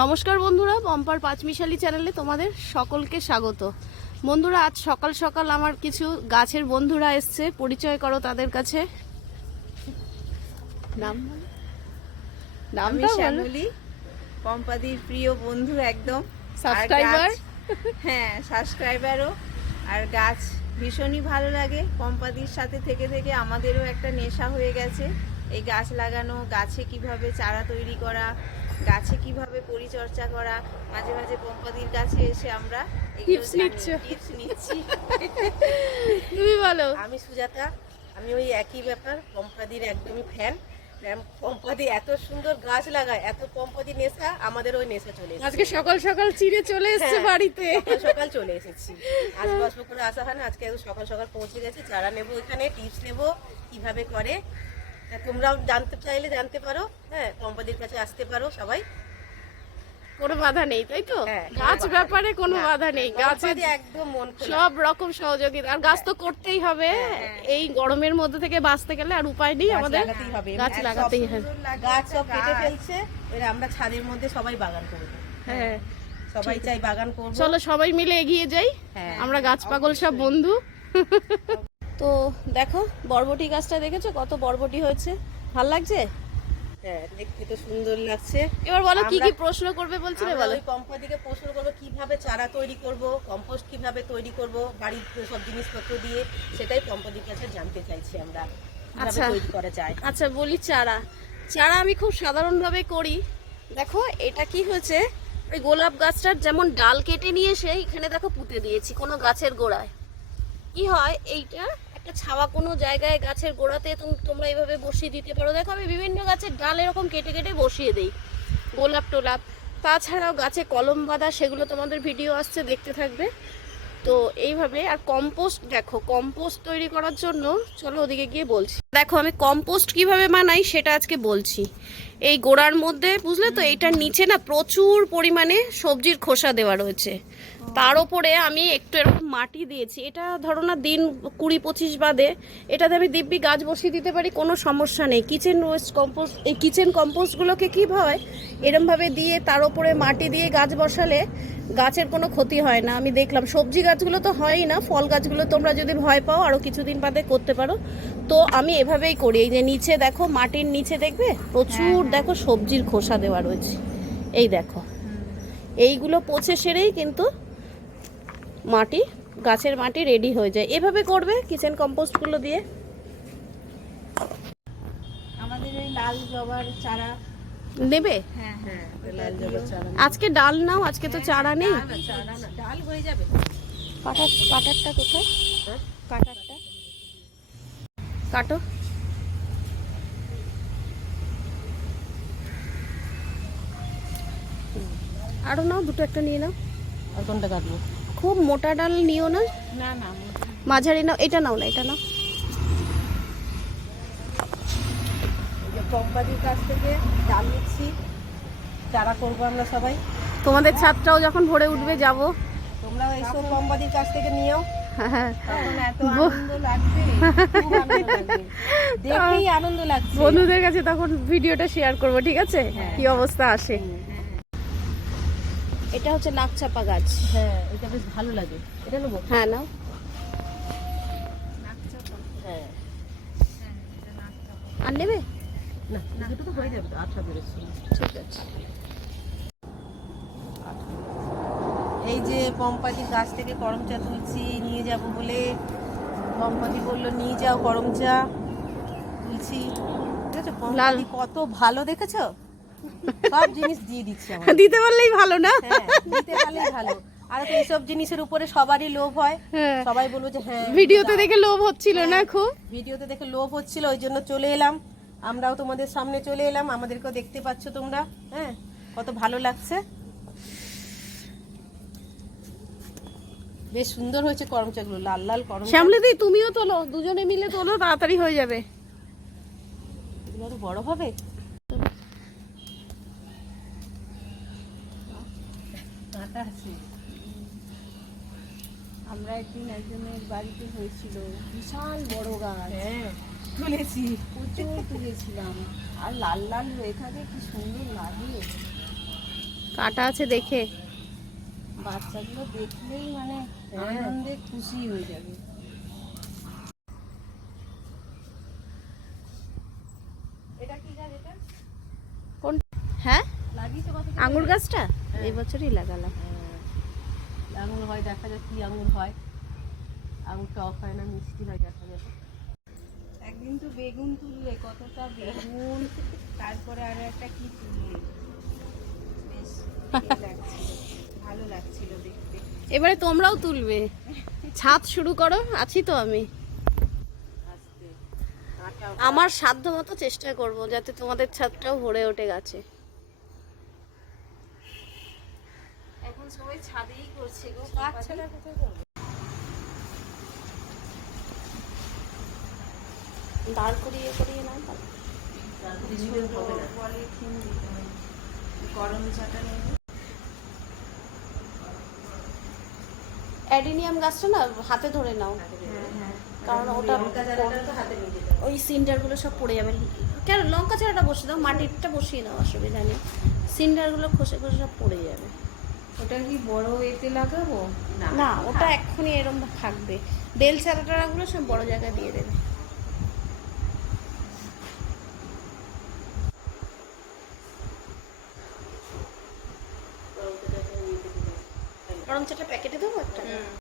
নমস্কার বন্ধুরা, পম্পার পাঁচমিশালি চ্যানেলে তোমাদের সকলকে স্বাগত। বন্ধুরা, আজ সকাল সকাল আমার কিছু গাছের বন্ধুরা এসছে, পরিচয় করো তাদের কাছে। নামটা শ্যামলী, পম্পাদির প্রিয় বন্ধু, একদম সাবস্ক্রাইবার। হ্যাঁ, সাবস্ক্রাইবারও। আর গাছ ভীষণই ভালো লাগে। পম্পাদির সাথে থেকে থেকে আমাদেরও একটা নেশা হয়ে গেছে এই গাছ লাগানো, গাছে কিভাবে চারা তৈরি করা, গাছে কিভাবে পরিচর্যা করা। মাঝে মাঝে পম্পাদির কাছে এসে আমরা টিপস নিচ্ছি। তুমি বলো। আমি সুজাতা, আমি ওই একই ব্যাপার, পম্পাদির একদমই ফ্যান। পম্পাদি এত সুন্দর গাছ লাগায়, এত পম্পাদি নেশা, আমাদের ওই নেশা চলে এসেছে। আজকে সকাল সকাল চিড়ে চলে এসছে বাড়িতে। সকাল সকাল চলে এসেছি, আশপাশ করে আসা হয় না, আজকে সকাল সকাল পৌঁছে গেছে। চারা নেবো, এখানে টিপস নেবো কিভাবে করে। তোমরাও জানতে চাইলে জানতে পারো, হ্যাঁ, পম্পাদির কাছে আসতে পারো সবাই। কোনো বাধা নেই, তাই তো? হ্যাঁ, গাছ ব্যাপারে কোনো বাধা নেই, গাছে একদম মন খোলা। সব রকম সহযোগিতা। আর গাছ তো করতেই হবে, এই গরমের মধ্যে থেকে বাঁচতে গেলে আর উপায় নেই, আমাদের গাছ লাগাতেই হবে। গাছ সব কেটে ফেলছে, এবার আমরা ছাদের মধ্যে সবাই বাগান করবো। হ্যাঁ, সবাই চাই বাগান করবো। চলো সবাই মিলে এগিয়ে যাই। আমরা গাছ পাগল সব বন্ধু। তো দেখো, বরবটি গাছটা দেখেছো কত বরবটি হয়েছে, ভাল লাগছে? হ্যাঁ, দেখতে তো সুন্দর লাগছে। এবার বলো কি কি প্রশ্ন করবে বলছিলে, বলো। ওই পম্পাদিকে প্রশ্ন করবো কিভাবে চারা তৈরি করব, কম্পোস্ট কিভাবে তৈরি করব বাড়ির সব জিনিসপত্র দিয়ে, সেটাই পম্পাদির কাছে জানতে চাইছি আমরা, কিভাবে তৈরি করা যায়। আচ্ছা বলি, চারা আমি খুব সাধারণভাবে করি। দেখো এটা কি হয়েছে, ওই গোলাপ গাছটার যেমন ডাল কেটে নিয়ে এসে এখানে দেখো পুঁতে দিয়েছি কোনো গাছের গোড়ায়। কি হয়, এইটা একটা ছাওয়া কোনো জায়গায় গাছের গোড়াতে তোমরা এইভাবে বসিয়ে দিতে পারো। দেখো আমি বিভিন্ন গাছের ডাল এরকম কেটে কেটে বসিয়ে দিই, গোলাপ টোলাপ। তাছাড়াও গাছে কলম বাঁধা, সেগুলো তোমাদের ভিডিও আসছে, দেখতে থাকবে। তো এইভাবে। আর কম্পোস্ট, দেখো কম্পোস্ট তৈরি করার জন্য, চলো ওদিকে গিয়ে বলছি। দেখো আমি কম্পোস্ট কিভাবে বানাই সেটা আজকে বলছি। এই গোড়ার মধ্যে, বুঝলে তো, এইটার নিচে না প্রচুর পরিমাণে সবজির খোসা দেওয়া রয়েছে। তার উপরে আমি একটু এরকম মাটি দিয়েছি। এটা ধরো না দিন 20-25 বাদে এটাতে আমি দিব্যি গাছ বসিয়ে দিতে পারি, কোনো সমস্যা নেই। কিচেন ওয়েস্ট কম্পোস্ট, এই কিচেন কম্পোস্টগুলোকে কী হয় এরমভাবে দিয়ে তার উপরে মাটি দিয়ে গাছ বসালে গাছের কোনো ক্ষতি হয় না। আমি দেখলাম সবজি গাছগুলো তো হয়ই না, ফল গাছগুলো তোমরা যদি ভয় পাও আরও কিছুদিন বাদে করতে পারো। তো আমি এভাবেই করি। এই যে নিচে দেখো, মাটির নিচে দেখবে প্রচুর দেখো সবজির খোসা দেওয়া রয়েছে। এই দেখো, এইগুলো পচে সেরেই কিন্তু মাটি, গাছের মাটি রেডি হয়ে যায়। এভাবে করবে কিচেন কম্পোস্টগুলো দিয়ে। আমাদের ওই লাল জবার চারা নেবে? হ্যাঁ হ্যাঁ, আজকে ডাল নাও, আজকে তো চারা নেই। ডাল হয়ে যাবে। কাটারটা কোথায়? কাটারটা কাটো। আরো নাও, দুটো একটা নিয়ে নাও। আর কোনটা কাটবো? খুব মোটা ডাল নিও না, না না, মাঝারি নাও। এটা নাও না, এটা নাও। পম্পাদির কাছ থেকে ডাল নিচ্ছি, চারা করবো আমরা সবাই। তোমাদের ছাদটাও যখন ভরে উঠবে যাব। তোমরা এইসব পম্পাদির কাছ থেকে নিও। তখন এত আনন্দ লাগবে, খুব আনন্দ লাগবে, দেখেই আনন্দ লাগছে। বন্ধুদের কাছে তখন ভিডিওটা শেয়ার করব, ঠিক আছে? কি অবস্থা আসে। এটা হচ্ছে নাকচাপা গাছ। হ্যাঁ, এটা বেশ ভালো লাগে। এটা নেবো? হ্যাঁ নাও। হ্যাঁ, আর নেবে না দুটো তো হয়ে যাবে, তো 8টা বেরোচ্ছে। ঠিক আছে। এই যে পম্পাদির গাছ থেকে করম চা তুলছি, নিয়ে যাব বলে। পম্পাদি বললো নিয়ে যাও করম চা, তুলছি। দেখেছো পম্পাদি কত ভালো, দেখেছো? সব জিনিস দিয়ে দিচ্ছে আমাকে। দিতে পারলেই ভালো না? হ্যাঁ, দিতে পারলেই ভালো। আর তো এইসব জিনিসের উপরে সবারই লোভ হয়, সবাই বলবো যে হ্যাঁ। ভিডিওতে দেখে লোভ হচ্ছিল না খুব? ভিডিওতে দেখে লোভ হচ্ছিল, ওই জন্য চলে এলাম। আমরাও তোমাদের সামনে চলে এলাম, আমাদেরকেও দেখতে পাচ্ছ তোমরা। হ্যাঁ, কত ভালো লাগছে, বেশ সুন্দর হয়েছে করমচাগুলো, লাল লাল করমচা। শ্যামলি দি, তুমিও তোলো, দুজনে মিলে তোলো, তাড়াতাড়ি হয়ে যাবে। এগুলো আরো বড় হবে। আমরা একদিন একজনের বাড়িতে হয়েছিল, বিশাল বড় গাছ। হ্যাঁ, তুলেছি, প্রচুর তুলেছিলাম। আর লাল লাল হয়ে থাকে, কি সুন্দর লাগে। কাটা আছে দেখে। বাচ্চাগুলো দেখলেই মানে আনন্দে খুশি হয়ে যাবে। এটা কি গাছ এটা? কোন? হ্যাঁ, লাগিয়েছে কত? আঙুর গাছটা এই বছরই লাগালাম। আঙুর হয়, দেখা যাক কি আঙুর হয়। আঙুর টক হয় না মিষ্টি হয় দেখা যাবে। একদিন তো বেগুন তুললে, কতটা বেগুন, তারপরে আরো একটা কি তুললে, বেশ লাগছিল, ভালো লাগছিল দেখতে। এবারে তোমরাও তুলবে, ছাদ শুরু করো, আছি তো আমি। আস্তে কাঁটা আমার সাধ্য মতো চেষ্টা করব যাতে তোমাদের ছাদটাও ভরে ওঠে গাছে। এখন সবাই ছাদেই করছে গো। বাচ্চারা কোথায় করবে? দাঁড় করিয়ে করিয়ে নাও তাহলে। হবে না। পলিথিন দিতে হবে। গরম চাটা নেবে। অ্যাডিনিয়াম গাছটা না হাতে ধরে নাও, কারণ ওটা লঙ্কা চারাটা তো হাতে নিয়ে যেতে হবে। ওই সিন্ডারগুলো সব পড়ে যাবে। কেন লঙ্কা চারাটা বসিয়ে দাও, মাটিরটা বসিয়ে দাও, অসুবিধা নেই। সিন্ডারগুলো খসে খসে সব পড়ে যাবে। ওটা কি বড় এতে লাগাবো? না, ওটা এক্ষুনি এরকম থাকবে। বেল চারা টারাগুলো সব বড় জায়গায় দিয়ে দেবে। গরম চাটা প্যাকেটে দেবো একটা।